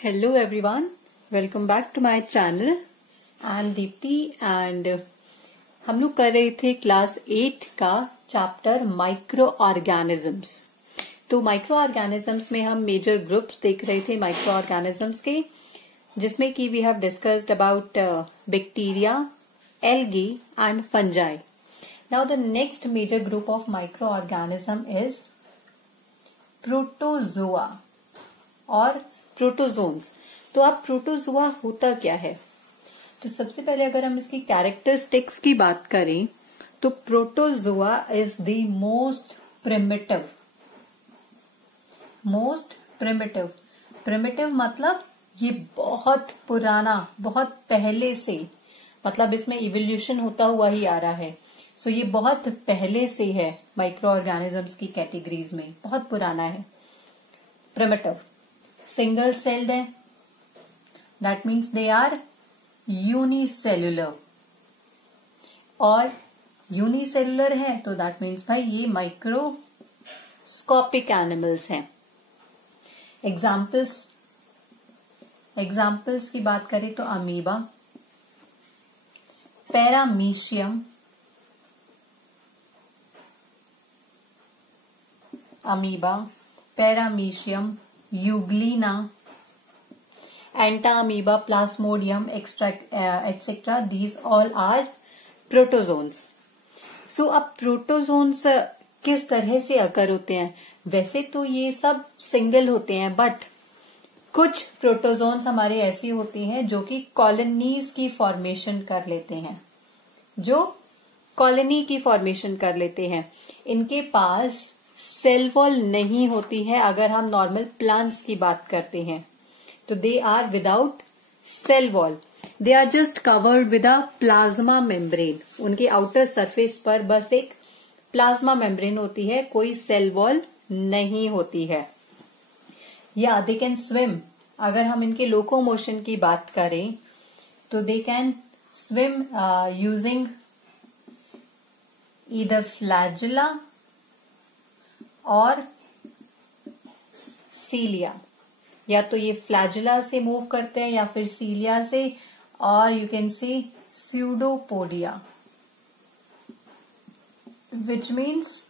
Hello everyone, welcome back to my channel. I am Deepti and हम लोग कर रहे थे क्लास 8 का चैप्टर माइक्रो ऑर्गेनिजम्स। तो माइक्रो ऑर्गेनिजम्स में हम मेजर ग्रुप्स देख रहे थे माइक्रो ऑर्गेनिजम्स के, जिसमें कि we have discussed about bacteria, algae and fungi. Now the next major group of micro organism is protozoa और प्रोटोजोन्स। तो अब प्रोटोजोआ होता क्या है? तो सबसे पहले अगर हम इसकी कैरेक्टरिस्टिक्स की बात करें तो protozoa is the most primitive मतलब ये बहुत पुराना, बहुत पहले से, मतलब इसमें इवोल्यूशन होता हुआ ही आ रहा है। सो ये बहुत पहले से है माइक्रो ऑर्गेनिजम्स की कैटेगरीज में, बहुत पुराना है। प्रिमिटिव, सिंगल सेल्ड है, that means they are unicellular, और यूनिसेल्युलर है तो दैट मीन्स भाई ये माइक्रोस्कोपिक एनिमल्स हैं। एग्जाम्पल्स की बात करें तो amoeba, paramecium, euglena, entamoeba, plasmodium, etcetera, these all are protozoans. So अब प्रोटोजोन्स किस तरह से अकर होते हैं? वैसे तो ये सब सिंगल होते हैं, बट कुछ प्रोटोजोन्स हमारे ऐसी होती हैं जो कि कॉलोनीज की फॉर्मेशन कर लेते हैं, इनके पास सेल वॉल नहीं होती है। अगर हम नॉर्मल प्लांट्स की बात करते हैं तो they are without cell wall, they are just covered with a plasma membrane. उनके आउटर सरफेस पर बस एक प्लाज्मा मेम्ब्रेन होती है, कोई सेल वॉल नहीं होती है। या दे कैन स्विम। अगर हम इनके लोकोमोशन की बात करें तो they can swim using either flagella और सीलिया। या तो ये फ्लैजिला से मूव करते हैं या फिर सीलिया से, और यू कैन से pseudopodia, which means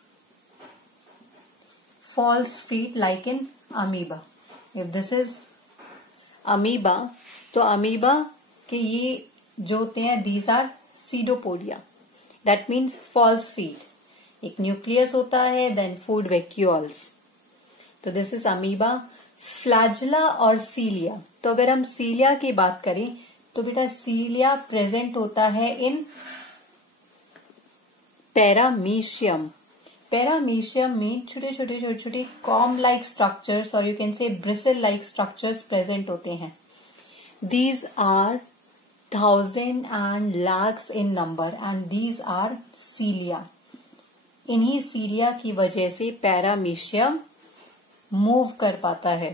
false feet like in amoeba. If this is amoeba, तो amoeba के ये जो होते हैं these are pseudopodia. That means false feet. एक न्यूक्लियस होता है, then food vacuoles. तो this is amoeba. फ्लैजिला और सीलिया, तो अगर हम सीलिया की बात करें तो बेटा सीलिया प्रेजेंट होता है इन पैरामीशियम में छोटे कॉम लाइक स्ट्रक्चर्स, और you can say bristle like structures present होते हैं। These are 1000 and lakhs in number and these are cilia. इन्हीं सीलिया की वजह से पैरामीशियम मूव कर पाता है।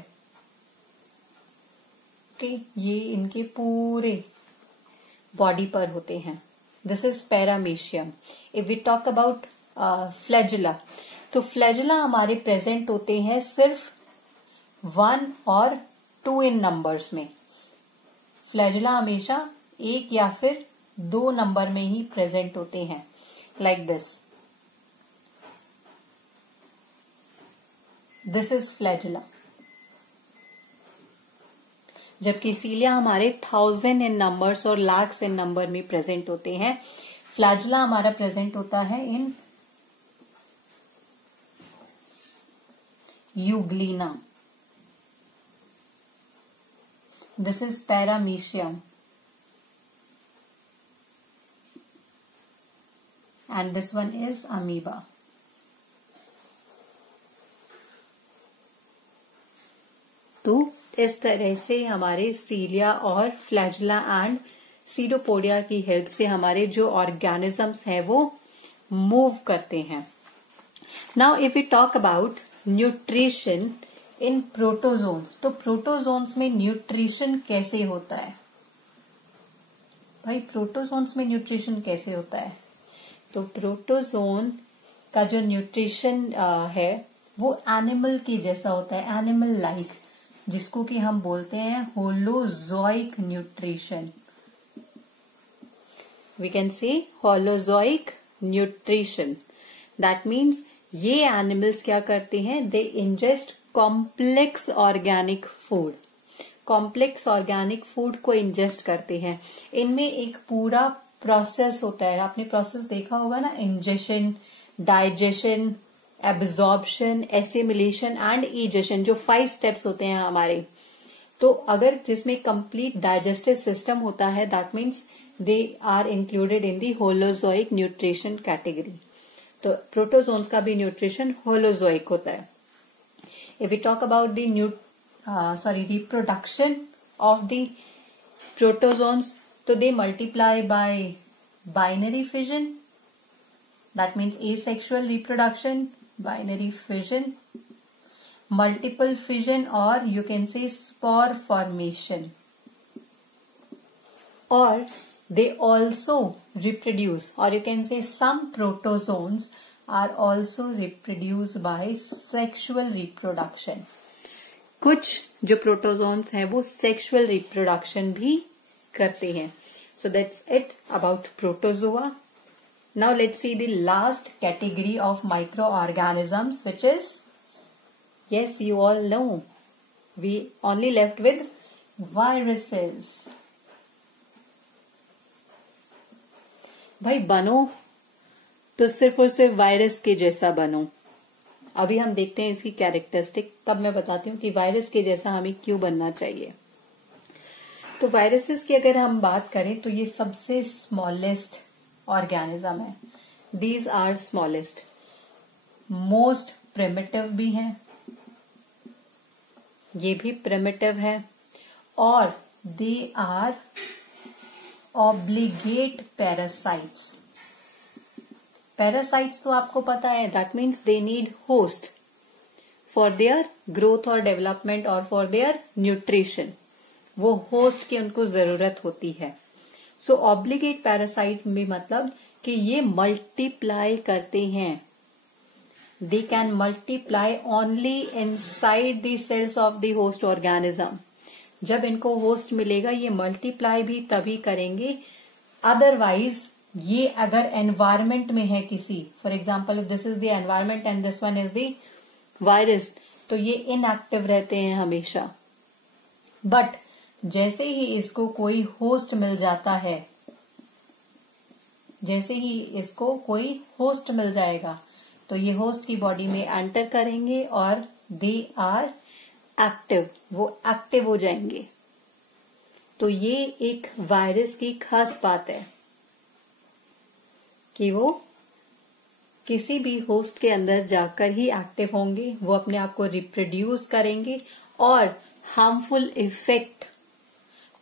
ओके, ये इनके पूरे बॉडी पर होते हैं। This is paramecium. If we talk about flagella, तो फ्लैजिला हमारे प्रेजेंट होते हैं सिर्फ 1 और 2 इन नंबर्स में। फ्लैजिला हमेशा 1 या फिर 2 नंबर में ही प्रेजेंट होते हैं, लाइक दिस इज फ्लैजिला। जबकि सीलिया हमारे 1000 इन नंबर्स और lakhs इन नंबर में प्रेजेंट होते हैं। फ्लैजिला हमारा प्रेजेंट होता है in euglena. This is paramecium and this one is amoeba. तो इस तरह से हमारे सीलिया और फ्लैजिला एंड सीडोपोडिया की हेल्प से हमारे जो ऑर्गेनिजम्स हैं वो मूव करते हैं। Now if we talk about nutrition in protozoans, तो प्रोटोजोन्स में न्यूट्रिशन कैसे होता है? भाई प्रोटोजोन्स में न्यूट्रिशन कैसे होता है? तो प्रोटोजोन का जो न्यूट्रिशन है वो एनिमल की जैसा होता है, एनिमल लाइक। जिसको कि हम बोलते हैं holozoic nutrition. We can say holozoic nutrition. That means ये एनिमल्स क्या करते हैं, they ingest complex organic food. Complex organic food को इंजेस्ट करते हैं। इनमें एक पूरा प्रोसेस होता है, आपने प्रोसेस देखा होगा ना, ingestion, digestion, absorption, assimilation and egestion, जो 5 स्टेप्स होते हैं हमारे। तो अगर जिसमें कंप्लीट डाइजेस्टिव सिस्टम होता है, that means they are included in the holozoic nutrition category. तो प्रोटोजोन्स का भी न्यूट्रिशन होलोजोइक होता है। If we talk about the reproduction of the protozoans, तो they multiply by binary fission, that means asexual reproduction, binary fission, multiple fission, or you can say spore formation. Or they also reproduce, or you can say some protozoans are also reproduced by sexual reproduction. कुछ जो protozoans हैं वो sexual reproduction भी करते हैं. So that's it about protozoa. Now let's see the last category of microorganisms, which is, yes, you all know, we only left with viruses. भाई बनो तो सिर्फ और सिर्फ वायरस के जैसा बनो. अभी हम देखते हैं इसकी कैरेक्टरिस्टिक, तब मैं बताती हूँ कि वायरस के जैसा हमें क्यों बनना चाहिए. तो वायरसेस की अगर हम बात करें तो ये सबसे स्मॉलेस्ट ऑर्गेनिज्म है. These are smallest, most primitive भी हैं, ये भी प्रिमिटिव है, और they are obligate parasites. Parasites तो आपको पता है, that means they need host for their growth और डेवलपमेंट और फॉर देयर न्यूट्रिशन. वो होस्ट की उनको जरूरत होती है. सो ऑब्लिगेट पैरासाइट में मतलब कि ये मल्टीप्लाई करते हैं. They can multiply only inside the cells of the host organism. जब इनको होस्ट मिलेगा ये मल्टीप्लाई भी तभी करेंगे, अदरवाइज ये अगर एनवायरमेंट में है किसी, for example if this is the environment and this one is the virus, तो ये इनएक्टिव रहते हैं हमेशा. बट जैसे ही इसको कोई होस्ट मिल जाता है, जैसे ही इसको कोई होस्ट मिल जाएगा तो ये होस्ट की बॉडी में एंटर करेंगे और दे आर एक्टिव, वो एक्टिव हो जाएंगे. तो ये एक वायरस की खास बात है कि वो किसी भी होस्ट के अंदर जाकर ही एक्टिव होंगे, वो अपने आप को रिप्रोड्यूस करेंगे और हार्मफुल इफेक्ट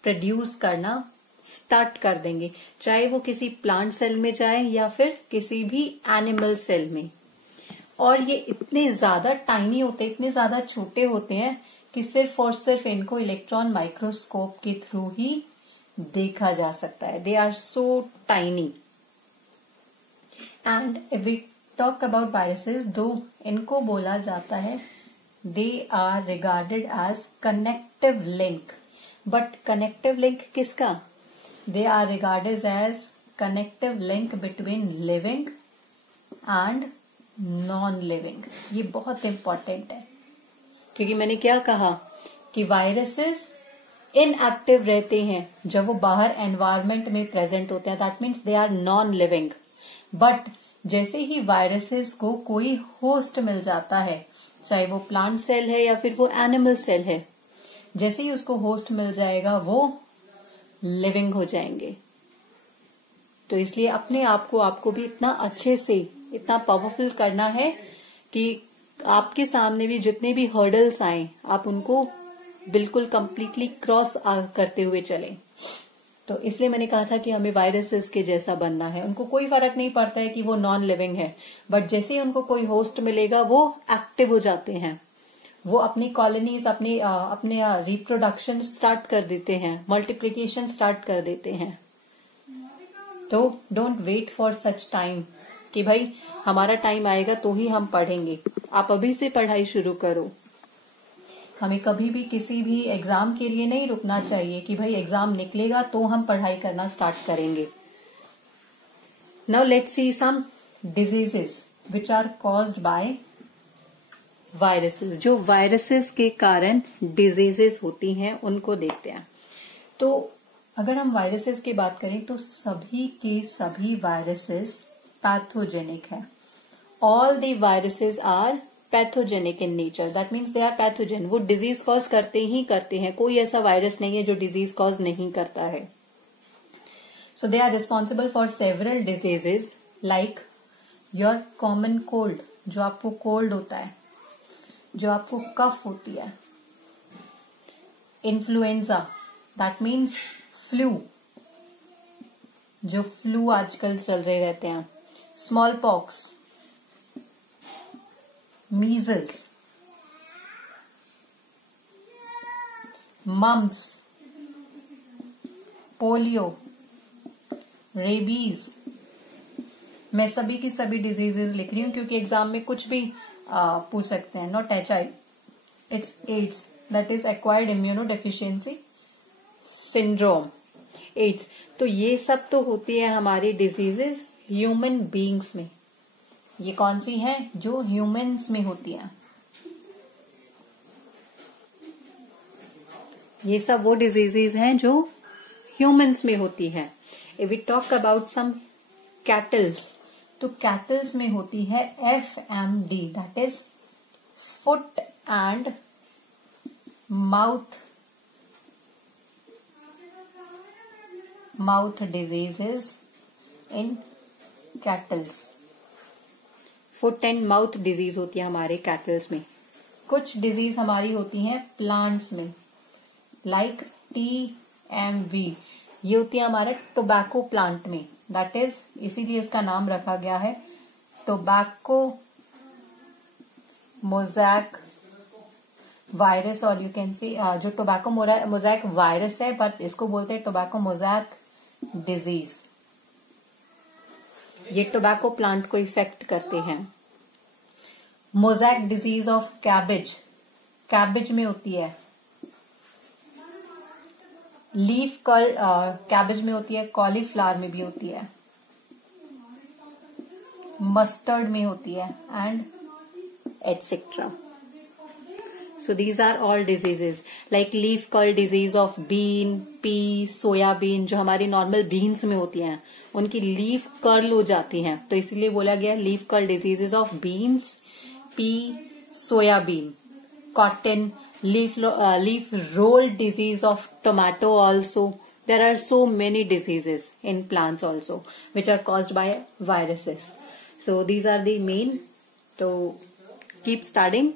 प्रोड्यूस करना स्टार्ट कर देंगे, चाहे वो किसी प्लांट सेल में जाए या फिर किसी भी एनिमल सेल में. और ये इतने ज्यादा टाइनी होते हैं, इतने ज्यादा छोटे होते हैं कि सिर्फ और सिर्फ इनको इलेक्ट्रॉन माइक्रोस्कोप के थ्रू ही देखा जा सकता है. They are so tiny. And if we talk about viruses, दो इनको बोला जाता है they are regarded as connective link. But connective link किसका? They are regarded as connective link between living and non living. ये बहुत इंपॉर्टेंट है क्योंकि मैंने क्या कहा कि वायरसेस इनएक्टिव रहते हैं जब वो बाहर एनवायरमेंट में प्रेजेंट होते हैं, that means they are non living. But जैसे ही वायरसेस को कोई होस्ट मिल जाता है, चाहे वो प्लांट सेल है या फिर वो एनिमल सेल है, जैसे ही उसको होस्ट मिल जाएगा वो लिविंग हो जाएंगे. तो इसलिए अपने आप को आपको भी इतना अच्छे से, इतना पावरफुल करना है कि आपके सामने भी जितने भी हर्डल्स आए आप उनको बिल्कुल कंप्लीटली क्रॉस करते हुए चलें. तो इसलिए मैंने कहा था कि हमें वायरसेस के जैसा बनना है. उनको कोई फर्क नहीं पड़ता है कि वो नॉन लिविंग है, बट जैसे ही उनको कोई होस्ट मिलेगा वो एक्टिव हो जाते हैं, वो अपनी कॉलोनीज, अपने रिप्रोडक्शन स्टार्ट कर देते हैं, मल्टीप्लिकेशन स्टार्ट कर देते हैं. तो don't wait for such time कि भाई हमारा टाइम आएगा तो ही हम पढ़ेंगे. आप अभी से पढ़ाई शुरू करो. हमें कभी भी किसी भी एग्जाम के लिए नहीं रुकना चाहिए कि भाई एग्जाम निकलेगा तो हम पढ़ाई करना स्टार्ट करेंगे। Now let's see some diseases which are caused by viruses. जो वायरसेस के कारण डिजीजेस होती हैं उनको देखते हैं। तो अगर हम वायरसेस की बात करें तो सभी के सभी वायरसेस पैथोजेनिक है। All the viruses are pathogenic in nature, that means they are pathogen. वो डिजीज कॉज करते ही करते हैं, कोई ऐसा वायरस नहीं है जो डिजीज कॉज नहीं करता है। So they are responsible for several diseases like your common cold, जो आपको कोल्ड होता है, जो आपको कफ होती है, इन्फ्लुएंजा दैट मीन्स फ्लू, जो फ्लू आजकल चल रहे रहते हैं, small pox, measles, mumps, polio, rabies. मैं सभी की सभी डिजीजेस लिख रही हूं क्योंकि एग्जाम में कुछ भी पूछ सकते हैं। Not HIV, it's AIDS, that is acquired immunodeficiency syndrome, AIDS. तो ये सब तो होती है हमारी डिजीजेस ह्यूमन बीइंग्स में। ये कौन सी है? जो ह्यूमंस में होती है। ये सब वो डिजीजेस हैं जो ह्यूमंस में होती है। If we talk about some cattles, तो कैटल्स में होती है FMD, that is foot and mouth diseases in cattles. Foot and mouth disease होती है हमारे कैटल्स में। कुछ डिजीज हमारी होती हैं प्लांट्स में, लाइक TMV। ये होती है हमारे टोबैको प्लांट में, दैट इज इसीलिए उसका नाम रखा गया है टोबैको मोज़ैक वायरस, और यू कैन सी जो टोबैको मोज़ैक वायरस है, बट इसको बोलते हैं टोबैको मोज़ैक डिजीज। ये टोबैको प्लांट को इफेक्ट करते हैं। Mosaic disease of cabbage, cabbage में होती है। लीफ कैबेज में होती है, कॉलीफ्लावर में भी होती है, मस्टर्ड में होती है, and etcetera. So these are all diseases like leaf curl disease of bean, pea, soybean, जो हमारी नॉर्मल बीन्स में होती हैं, उनकी लीफ कर्ल हो जाती हैं, तो इसीलिए बोला गया leaf curl diseases of beans, pea, soybean, cotton, leaf roll disease of tomato also. There are so many diseases in plants also which are caused by viruses. So these are the main. So keep studying.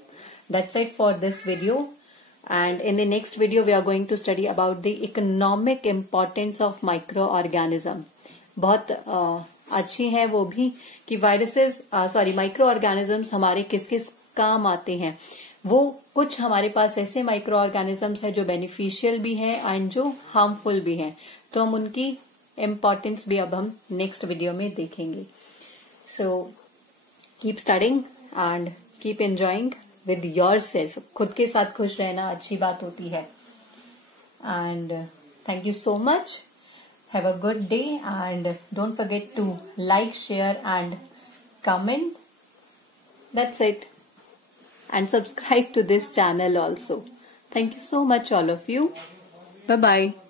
That's it for this video, and in the next video we are going to study about the economic importance of microorganism. बहुत अच्छी है वो भी कि viruses micro organisms हमारे किस किस काम आते हैं। वो कुछ हमारे पास ऐसे माइक्रो ऑर्गेनिजम्स है जो बेनिफिशियल भी हैं एंड जो हार्मफुल भी हैं, तो हम उनकी इम्पोर्टेंस भी अब हम नेक्स्ट वीडियो में देखेंगे। So keep studying and keep enjoying with yourself. खुद के साथ खुश रहना अच्छी बात होती है। And thank you so much. Have a good day and don't forget to like, share and comment. That's it. And subscribe to this channel also. Thank you so much all of you. Bye bye.